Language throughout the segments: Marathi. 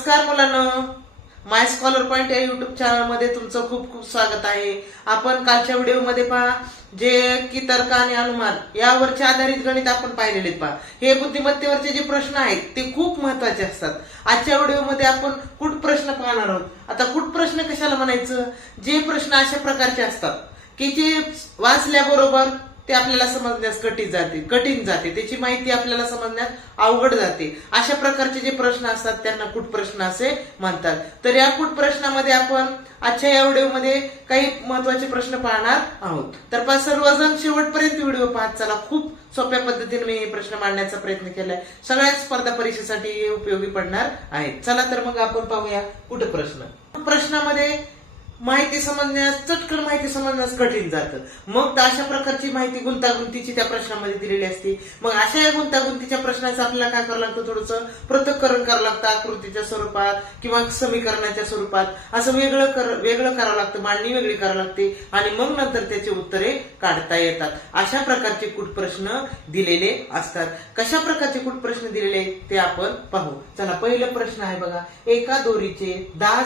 नमस्कार मुलांना. माय स्कॉलर पॉइंट या युट्यूब चॅनलमध्ये तुमचं खूप खूप स्वागत आहे. आपण कालच्या व्हिडिओमध्ये पहा जे की तर्क आणि अनुमान यावरचे आधारित गणित आपण पाहिलेले पहा. हे बुद्धिमत्तेवरचे जे प्रश्न आहेत ते खूप महत्त्वाचे असतात. आजच्या व्हिडिओमध्ये आपण कुठ प्रश्न पाहणार आहोत? आता कुठ प्रश्न कशाला म्हणायचं? जे प्रश्न अशा प्रकारचे असतात की जे वाचल्याबरोबर ते आपल्याला समजण्यास कठीण जाते कठीण जाते. त्याची माहिती आपल्याला समजण्यास अवघड जाते. अशा प्रकारचे जे प्रश्न असतात त्यांना कुठ प्रश्न असे म्हणतात. तर या कुठ प्रश्नामध्ये आपण आजच्या या व्हिडिओमध्ये काही महत्त्वाचे प्रश्न पाहणार आहोत. तर सर्वजण शेवटपर्यंत व्हिडिओ पाहत चला. खूप सोप्या पद्धतीने मी हे प्रश्न मांडण्याचा प्रयत्न केलाय. सगळ्याच स्पर्धा परीक्षेसाठी हे उपयोगी पडणार आहेत. चला तर मग आपण पाहूया कुठं प्रश्न. प्रश्नामध्ये माहिती समजण्यास चटकन माहिती समजण्यास कठीण जातं. मग अशा प्रकारची माहिती गुंतागुंतीची त्या प्रश्नामध्ये दिलेली असते. मग अशा या गुंतागुंतीच्या प्रश्नाचं आपल्याला काय करावं लागतं थोडंसं? पृथक्करण करावं लागतं आकृतीच्या स्वरूपात किंवा समीकरणाच्या स्वरूपात. असं वेगळं कर वेगळं करावं लागतं मांडणी वेगळी करावी लागते आणि मग नंतर त्याची उत्तरे काढता येतात. अशा प्रकारचे कुठ प्रश्न दिलेले असतात. कशा प्रकारचे कुठ प्रश्न दिलेले आहेत ते आपण पाहू. चला पहिला प्रश्न आहे बघा. एका दोरीचे दहा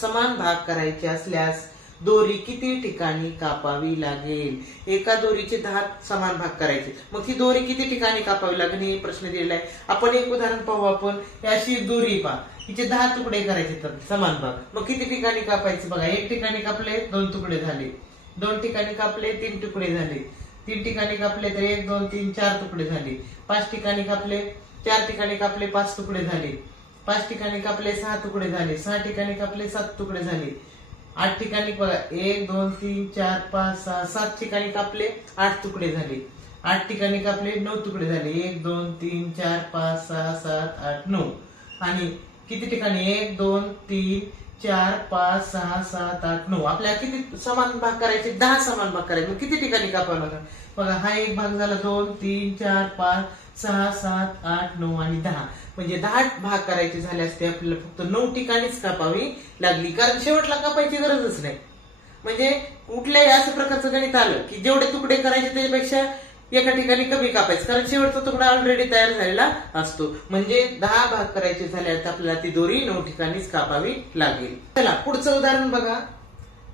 समान भाग करायचे असल्यास दोरी किती ठिकाणी कापावी लागेल? एका दोरीचे दहा समान भाग करायचे. मग ही दोरी किती ठिकाणी कापावी लागेल? हे प्रश्न दिलेला आहे. आपण एक उदाहरण पाहू आपण. अशी दोरी पहा. हिचे दहा तुकडे करायचे तर समान भाग. मग किती ठिकाणी कापायचे? बघा एक ठिकाणी कापले दोन तुकडे झाले. दोन ठिकाणी कापले तीन तुकडे झाले. तीन ठिकाणी कापले तर एक दोन तीन चार तुकडे झाले. पाच ठिकाणी कापले चार ठिकाणी कापले पाच तुकडे झाले. पाच ठिकाणी कापले सहा तुकडे झाले. सहा ठिकाणी कापले सात तुकडे झाले. आठ ठिकाणी बघा एक दोन तीन चार पाच सहा सात ठिकाणी कापले आठ तुकडे झाले. आठ ठिकाणी कापले नऊ तुकडे झाले. एक दोन तीन चार पाच सहा सात आठ नऊ. आणि किती ठिकाणी? एक दोन तीन चार पाच सहा सात आठ नऊ. आपल्याला किती समान भाग करायचे? दहा समान भाग करायचे. किती ठिकाणी कापावं लागणार बघा हा एक भाग झाला दोन तीन चार पाच सहा सात आठ नऊ आणि दहा. म्हणजे दहा भाग करायचे झाले असते आपल्याला फक्त नऊ ठिकाणीच कापावी लागली. कारण शेवटला कापायची गरजच नाही. म्हणजे कुठल्याही असं प्रकारचं गणित आलं की जेवढे तुकडे करायचे त्याच्यापेक्षा एका ठिकाणी कमी कापायचं. कारण शेवटचा तुकडा ऑलरेडी तयार झालेला असतो. म्हणजे दहा भाग करायचे झाले तर आपल्याला ती दोरी नऊ ठिकाणीच कापावी लागेल. चला पुढचं उदाहरण बघा.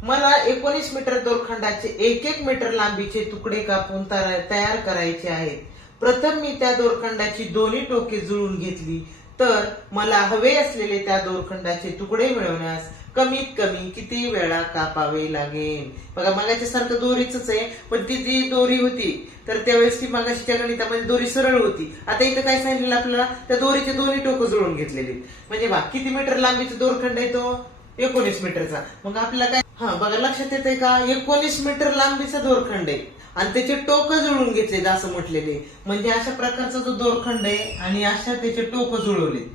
मला एकोणीस मीटर दोरखंडाचे एक एक मीटर लांबीचे तुकडे कापून तयार करायचे आहेत. प्रथम मी त्या दोरखंडाची दोन्ही टोके जुळून घेतली. तर मला हवे असलेले त्या दोरखंडाचे तुकडे मिळवण्यास कमीत कमी किती वेळा कापावे लागेल? बघा मगाच्या सारखं दोरीच आहे पण ती जी दोरी होती तर त्यावेळेस ती मगाशीच्या गणितामध्ये दोरी सरळ होती. आता इथं काय सांगितलेलं आपल्याला? त्या दोरीचे दोन्ही टोकं जुळून घेतलेली म्हणजे बा किती मीटर लांबीचा दोरखंड आहे तो? एकोणीस मीटरचा. मग आपल्याला काय हा बघा लक्षात येते का? एकोणीस मीटर लांबीचा दोरखंड आहे. आणि त्याचे टोक जुळून घेतलेत असं म्हटलेले. म्हणजे अशा प्रकारचा जो दोरखंड आहे आणि अशा त्याचे टोक जुळवले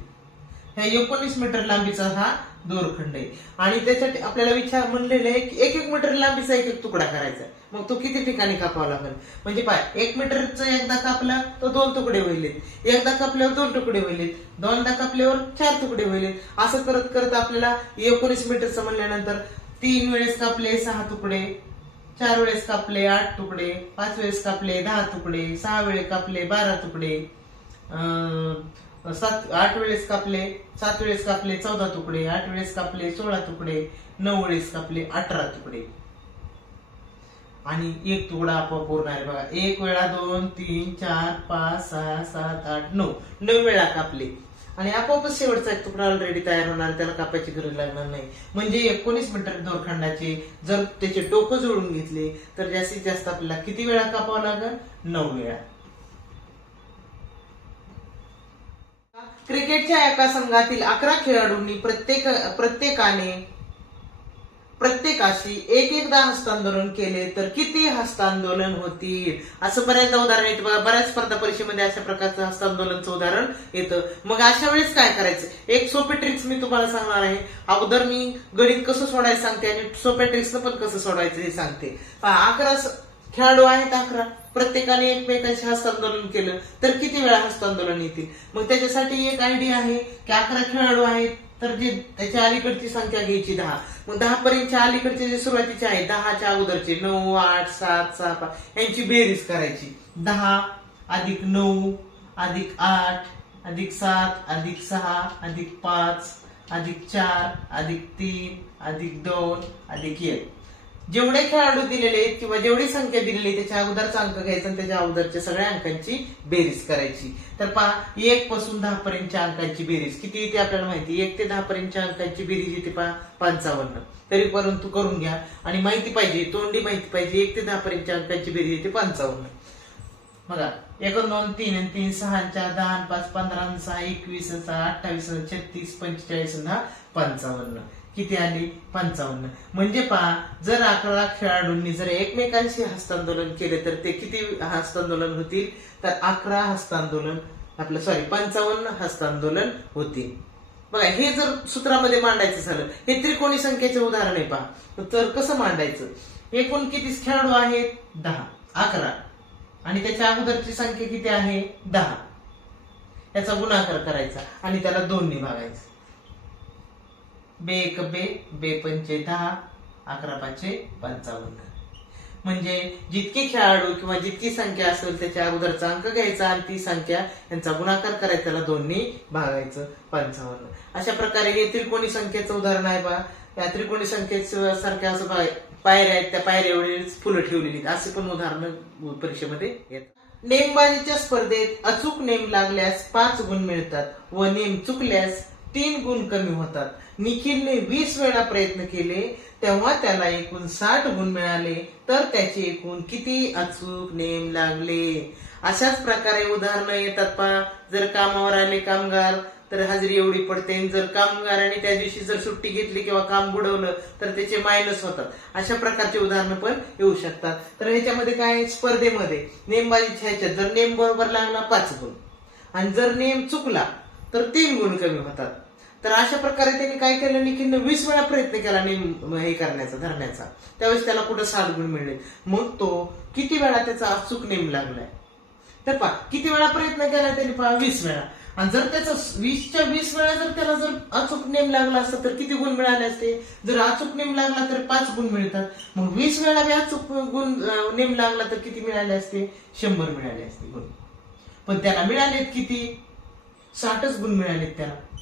ह्या एकोणीस मीटर लांबीचा हा दोरखंड आहे. आणि त्याच्यासाठी आपल्याला विचार म्हणलेले आहे की एक एक मीटर लांबीचा एक एक तुकडा करायचा. मग तो किती ठिकाणी कापावा लागेल? म्हणजे पाय एक मीटरचं एकदा कापला तो दोन तुकडे होईलेत. एकदा कापल्यावर दोन तुकडे होईलेत. दोनदा कापल्यावर चार तुकडे होईलेत. असं करत करत आपल्याला एकोणीस मीटरचं म्हणल्यानंतर तीन वेळेस कापले सहा तुकडे. चार वेळेस कापले आठ तुकडे. पाच वेळेस कापले दहा तुकडे. सहा वेळेस कापले बारा तुकडे. अं, सात आठ वेळेस कापले सात वेळेस कापले चौदा तुकडे आठ वेळेस कापले सोळा तुकडे नऊ वेळेस कापले अठरा तुकडे. आणि एक तुकडा आपोआप उरणार आहे बघा. एक वेळा दोन तीन चार पाच सहा सात आठ नऊ. नऊ वेळा कापले. आणि आपोआपच शेवटचा एक तुकडा ऑलरेडी तयार होणार त्याला कापायची गरज लागणार नाही. म्हणजे एकोणीस मीटर दोरखंडाचे जर त्याचे टोकं जोडून घेतले तर जास्तीत जास्त आपल्याला किती वेळा कापावं लागेल? नऊ वेळा. क्रिकेटच्या एका संघातील अकरा खेळाडूंनी प्रत्येक प्रत्येकाने प्रत्येकाशी एक एकदा हस्तांदोलन केले तर किती हस्तांदोलन होतील? असं बऱ्याचदा उदाहरण येतं बघा बऱ्याच स्पर्धा परीक्षेमध्ये अशा प्रकारचं हस्तांदोलनचं उदाहरण येतं. मग अशा वेळेस काय करायचं? एक सोपे ट्रिक्स मी तुम्हाला सांगणार आहे. अगोदर मी गणित कसं सोडायचं सांगते आणि सोप्या ट्रिक्सनं पण कसं सोडायचं हे सांगते. पहा, अकरा स- खेळाडू आहेत अकरा. प्रत्येकाने एकमेकांशी हस्तांदोलन केलं तर किती वेळा हस्तांदोलन येतील? मग त्याच्यासाठी एक आयडिया आहे की अकरा खेळाडू आहेत तर जे त्याच्या अलीकडची संख्या घ्यायची दहा. मग दहा पर्यंतच्या अलीकडचे जे सुरुवातीचे आहेत दहाच्या अगोदरचे नऊ आठ सात सहा पाच यांची बेरीज करायची. दहा अधिक नऊ अधिक आठ अधिक सात अधिक सहा अधिक पाच अधिक चार अधिक तीन अधिक दोन अधिक एक. जेवढे खेळाडू दिलेले आहेत किंवा जेवढी संख्या दिलेली आहे त्याच्या अगोदरचा अंक घ्यायचा आणि त्याच्या अगोदरच्या सगळ्या अंकांची बेरीज करायची. तर पहा एक पासून दहा पर्यंतच्या अंकांची बेरीज. किती येते आपल्याला माहिती? एक ते दहा पर्यंतच्या अंकांची बेरीज येते पहा पंचावन्न. तरी परंतु करून घ्या. आणि माहिती पाहिजे तोंडी माहिती पाहिजे. एक ते दहा पर्यंतच्या अंकांची बेरीज येते पंचावन्न. बघा एक दोन तीन आणि तीन सहा चार दहा पाच पंधरा सहा एकवीस सहा अठ्ठावीस छत्तीस पंचेचाळीस दहा पंचावन्न. किती आली? पंचावन्न. म्हणजे पहा जर अकरा खेळाडूंनी जर एकमेकांशी हस्तांदोलन केले तर ते किती हस्तांदोलन होतील? तर अकरा हस्तांदोलन आपलं सॉरी पंचावन्न हस्तांदोलन होतील. बघा हे जर सूत्रामध्ये मांडायचं झालं हे त्रिकोणी संख्येचे उदाहरण आहे पहा. तर कसं मांडायचं? एकूण किती खेळाडू आहेत? दहा. अकरा. आणि त्याच्या अगोदरची संख्या किती आहे? दहा. याचा गुणाकार करायचा आणि त्याला दोननी भागायचं बे एक बे बे पंचे दहा अकरा पाचशे पंचावन्न. म्हणजे जितके खेळाडू किंवा जितकी संख्या असेल त्याच्या अगोदरचा अंक घ्यायचा आणि ती संख्या यांचा गुणाकार करायचा त्याला दोन्ही भागायचं पंचावन्न. अशा प्रकारे हे त्रिकोणी संख्येचं उदाहरण आहे बा. या त्रिकोणी संख्येचं सारख्या असं पायऱ्या आहेत त्या पायऱ्या एवढीच फुलं ठेवलेली आहेत. असे पण उदाहरणं परीक्षेमध्ये येतात. नेमबाजीच्या स्पर्धेत अचूक नेम लागल्यास पाच गुण मिळतात व नेम चुकल्यास तीन गुण कमी होतात. निखिलने वीस वेळा प्रयत्न केले तेव्हा त्याला एकूण साठ गुण मिळाले. तर त्याचे एकूण किती अचूक नेम लागले? अशाच प्रकारे उदाहरणं येतात पहा. जर कामावर आले कामगार तर हजेरी एवढी पडते. आणि जर कामगाराने त्या दिवशी जर सुट्टी घेतली किंवा काम बुडवलं तर त्याचे मायनस होतात. अशा प्रकारचे उदाहरणं पण येऊ शकतात. तर ह्याच्यामध्ये काय आहे? स्पर्धेमध्ये नेमबाजीच्या ह्याच्यात जर नेम बरोबर लागला पाच गुण. आणि जर नेम चुकला तर तीन गुण कमी होतात. तर अशा प्रकारे त्यांनी काय केलं? निखिलनं वीस वेळा प्रयत्न केला नेम हे करण्याचा धरण्याचा. त्यावेळेस त्याला कुठं सात गुण मिळले. मग तो किती वेळा त्याचा अचूक नेम लागलाय? तर पहा किती वेळा प्रयत्न केला त्यांनी? पहा वीस वेळा. आणि जर त्याचा वीसच्या वीस वेळा जर त्याला जर अचूक नेम लागला असता तर किती गुण मिळाले असते? जर अचूक नेम लागला तर पाच गुण मिळतात. मग वीस वेळा बी अचूक गुण नेम लागला तर किती मिळाले असते? शंभर मिळाले असते. गुण. पण त्याला मिळालेत किती? साठच गुण मिळालेत त्याला.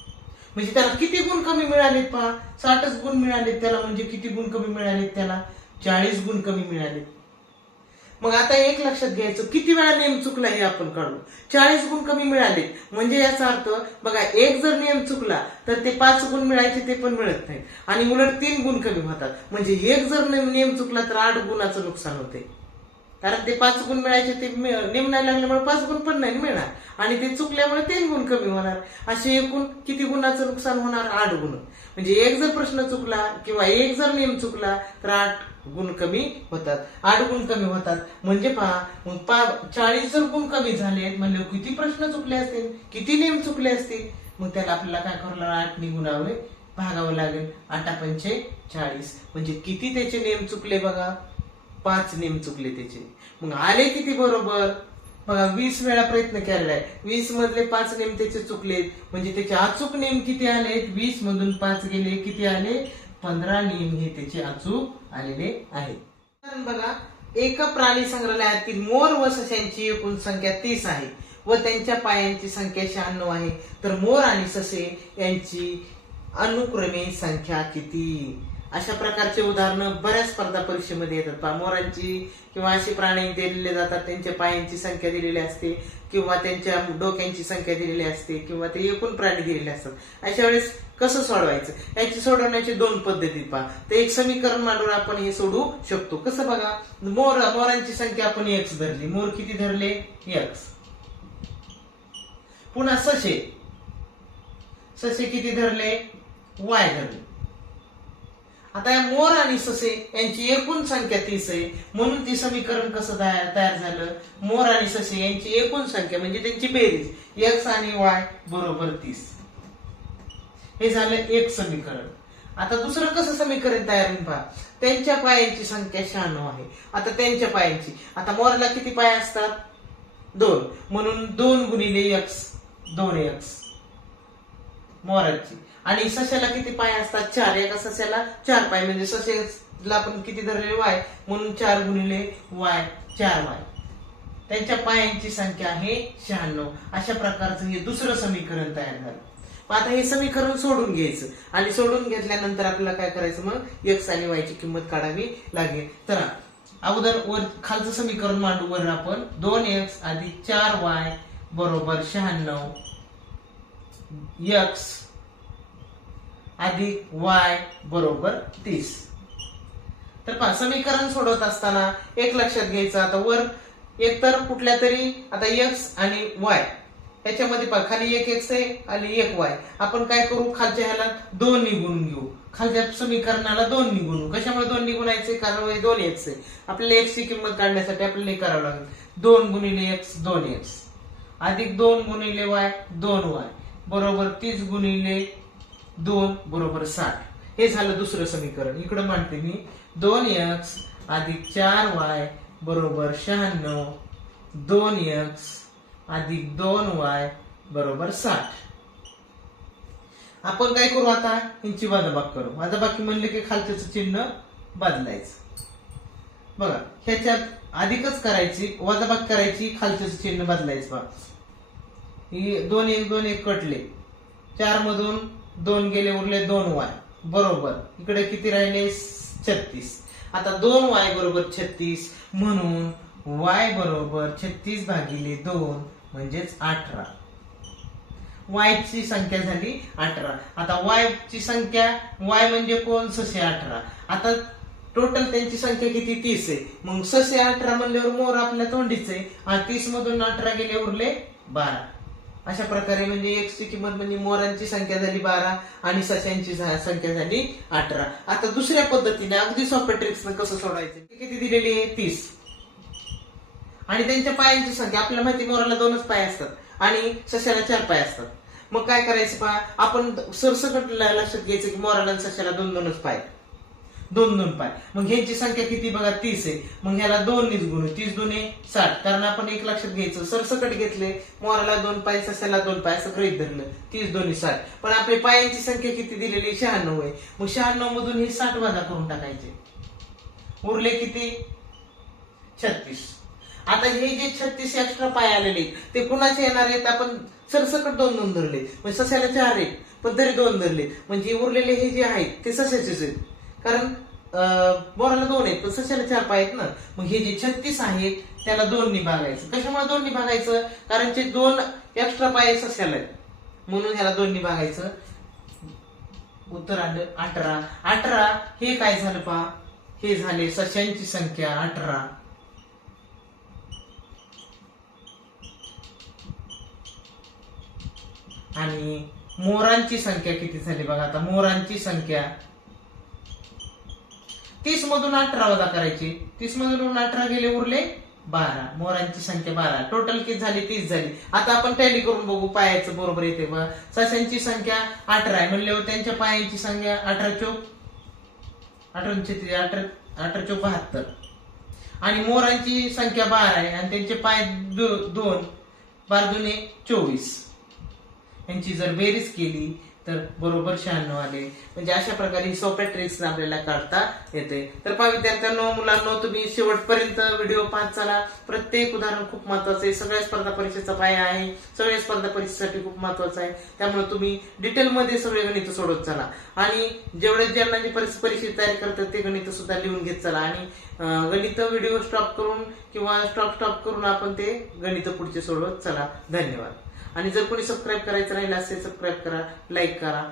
म्हणजे त्याला किती गुण कमी मिळालेत पहा. साठच गुण मिळालेत त्याला म्हणजे किती गुण कमी मिळालेत त्याला? चाळीस गुण कमी मिळालेत. मग आता एक लक्षात घ्यायचं किती वेळा नियम चुकला हे आपण काढू? चाळीस गुण कमी मिळाले म्हणजे याचा अर्थ बघा एक जर नियम चुकला तर ते पाच गुण मिळायचे ते पण मिळत नाही. आणि उलट तीन गुण कमी होतात. म्हणजे एक जर नियम नियम चुकला तर आठ गुणाचं नुकसान होते. कारण ते पाच गुण मिळायचे ते मि- नेम नाही लागल्यामुळे पाच गुण पण नाही मिळणार. आणि ते चुकल्यामुळे तीन गुण कमी होणार. असे एकूण किती गुणाचं नुकसान होणार? आठ गुण. म्हणजे एक जर प्रश्न चुकला किंवा एक जर नियम चुकला तर आठ गुण कमी होतात. आठ गुण कमी होतात. म्हणजे पहा मग पा चाळीस जर गुण कमी झाले म्हणजे किती प्रश्न चुकले असतील? किती नियम चुकले असतील? मग त्याला आपल्याला काय करावं लागेल? आठ गुणावे भागावं लागेल. आठा पंचे चाळीस. म्हणजे किती त्याचे नियम चुकले बघा? पाच नेम चुकले त्याचे. मग आले किती बरोबर? बघा वीस वेळा प्रयत्न केलेला आहे वीस मधले पाच नेम त्याचे चुकलेत म्हणजे त्याचे अचूक नेम किती आलेत? वीस मधून पाच गेले किती आले? पंधरा नेम हे त्याचे अचूक आलेले आहेत. कारण बघा एका प्राणी संग्रहालयातील मोर व सस्यांची एकूण संख्या तीस आहे व त्यांच्या पायांची संख्या शहाण्णव आहे. तर मोर आणि ससे यांची अनुक्रमे संख्या किती? अशा प्रकारचे उदाहरणं बऱ्याच स्पर्धा परीक्षेमध्ये येतात. पहा मोरांची किंवा अशी प्राणी दिलेले जातात त्यांच्या पायांची संख्या दिलेली असते किंवा त्यांच्या डोक्यांची संख्या दिलेली असते किंवा ते एकूण प्राणी दिलेले असतात. अशा वेळेस कसं सोडवायचं? याची सोडवण्याची दोन पद्धती पहा. तर एक समीकरण मांडून आपण हे सोडवू शकतो. कसं बघा? मोर मोरांची संख्या आपण एक्स धरली. मोर किती धरले? एक्स पुन्हा सशे. ससे किती धरले? वाय धरले. आता या मोर आणि ससे यांची एकूण संख्या तीस आहे. म्हणून ते समीकरण कसं तयार तयार झालं? मोर आणि ससे यांची एकूण संख्या म्हणजे त्यांची बेरीज. एक्स आणि वाय बरोबर तीस. हे झालं एक समीकरण. आता दुसरं कसं समीकरण तयार होईल पहा? त्यांच्या पायांची संख्या शहाण्णव आहे. आता त्यांच्या पायांची. आता मोरला किती पाय असतात? दोन. म्हणून दोन गुणिले एक्स दोन एक्स. मोराची. आणि सश्याला किती पाय असतात? चार. एका सस्याला चार पाय. म्हणजे सस्याला आपण किती धरले वाय. म्हणून चार गुणिले वाय. चार वाय. त्यांच्या पायांची संख्या आहे शहाण्णव. अशा प्रकारचं हे दुसरं समीकरण तयार झालं. मग आता हे समीकरण सोडून घ्यायचं. आणि सोडून घेतल्यानंतर आपल्याला काय करायचं? मग एक्स आणि वाय ची किंमत काढावी लागेल. तर अगोदर वर खालचं समीकरण मांडू. वर आपण दोन एक्स आधी चार वाय बरोबर शहाण्णव. एक्स अधिक वाय बरोबर तीस. तर पहा समीकरण सोडवत असताना एक लक्षात घ्यायचं. आता वर एक तर कुठल्या तरी आता एक्स आणि वाय याच्यामध्ये पहा खाली एक एक्स आहे आणि एक वाय आपण काय करू? खालच्या ह्याला दोन निघून घेऊ. खालच्या समीकरणाला दोन निघून कशामुळे दोन निघून यायचे? कारण दोन एक्स आहे. आपल्याला एक्सची किंमत काढण्यासाठी आपल्याला हे करावं लागेल. दोन गुणिले एक्स दोन एक्स अधिक दोन गुणिले वाय दोन वाय बरोबर तीस गुणिले दोन बरोबर साठ हे झालं दुसरं समीकरण. इकडे मांडते मी. दोन एक्स अधिक चार वाय बरोबर शहाण्णव. दोन एक्स अधिक दोन वाय बरोबर साठ. आपण काय करू आता? यांची वादाबाग करू. वादाबाकी म्हणले की खालच्याचं चिन्ह बदलायचं. बघा ह्याच्यात अधिकच करायची वादाबाग करायची खालच्याचं चिन्ह बदलायचं बघा. दोन एक दोन एक कटले. चार मधून दोन गेले उरले दोन वाय. बरोबर. इकडे किती राहिले? छत्तीस. आता दोन वाय बरोबर छत्तीस. म्हणून वाय बरोबर छत्तीस भागिले दोन म्हणजेच अठरा. वायची संख्या झाली अठरा. आता वायची संख्या वाय म्हणजे कोण? ससे अठरा. आता टोटल त्यांची संख्या किती? तीस आहे. मग ससे अठरा म्हणल्यावर मोर आपल्या तोंडीच आहे. तीस मधून अठरा गेले उरले बारा. अशा प्रकारे म्हणजे एक्सची किंमत म्हणजे मोरांची संख्या झाली बारा आणि सस्यांची संख्या झाली अठरा. आता दुसऱ्या पद्धतीने अगदी सोप्या ट्रिक्स कसं सोडायचं ती किती दिलेली आहे? तीस. आणि त्यांच्या पायांची संख्या आपल्याला माहिती मोराला दोनच पाय असतात आणि सस्याला चार पाय असतात. मग काय करायचं पहा आपण सरसकट लक्षात घ्यायचं की मोराला आणि सस्याला दोन दोनच पाय. दोन दोन पाय. मग ह्यांची संख्या किती बघा तीस आहे. मग ह्याला दोन नीच गुण. तीस दोन्ही साठ. कारण आपण एक लक्षात घ्यायचं सरसकट घेतले मोराला दोन पाय सस्याला दोन पाय असं गृहित धरलं. तीस दोन्ही साठ. पण आपली पायांची संख्या किती दिलेली? शहाण्णव आहे. मग शहाण्णव मधून हे साठ वजा करून टाकायचे. उरले किती? छत्तीस. आता हे जे छत्तीस एक्स्ट्रा पाय आलेले आहेत, ते कुणाचे येणार आहेत? आपण सरसकट दोन दोन धरले. म्हणजे सस्याला चार आहेत. पण तरी दोन धरले. म्हणजे उरलेले हे जे आहेत ते सस्याचेच आहेत. कारण बोराला दोन आहेत पण चार पाय आहेत ना. मग हे जे छत्तीस आहेत त्याला दोन भागायचं. कशामुळे दोन भागायचं? कारण ते दोन एक्स्ट्रा पाय सस्याला आहेत. म्हणून ह्याला दोन भागायचं. उत्तर आलं अठरा. अठरा हे काय झालं पहा? हे झाले सश्यांची संख्या अठरा. आणि मोरांची संख्या किती झाली बघा आता. मोरांची संख्या तीस मधून अठरा वजा करायची. तीस मधून अठरा गेले उरले बारा. मोरांची संख्या बारा. टोटल किती झाली? तीस झाली. आता आपण टॅली करून बघू. पायाचं बरोबर येते बघा. सस्यांची संख्या अठरा आहे. म्हणल्यावर त्यांच्या पायांची संख्या अठरा चोक अठरा छत्तीस अठरा अठरा चोक बहात्तर. आणि मोरांची संख्या बारा आहे. आणि त्यांचे पाय दोन बारा दुने चोवीस. यांची जर बेरीज केली तर बरोबर शहाण्णव आले. म्हणजे अशा प्रकारे ही सोप्या ट्रिक्स आपल्याला काढता येते. तर पहा विद्यार्थ्यांनो मुलांनो तुम्ही शेवटपर्यंत व्हिडिओ पाहत चला. प्रत्येक उदाहरण खूप महत्वाचं आहे. सगळ्या स्पर्धा परीक्षेचा पाया आहे. सगळ्या स्पर्धा परीक्षेसाठी खूप महत्वाचं आहे. त्यामुळे तुम्ही डिटेलमध्ये सगळे गणित सोडवत चला. आणि जेवढे ज्यांना जे परीक्षेची तयारी करतात ते गणित सुद्धा लिहून घेत चला. आणि गणित व्हिडिओ स्टॉप करून किंवा स्टॉप स्टॉप करून आपण ते गणित पुढचे सोडवत चला. धन्यवाद. आणि जर कोणी सबस्क्राईब करायचं राहिलं असेल सबस्क्राईब करा लाईक करा.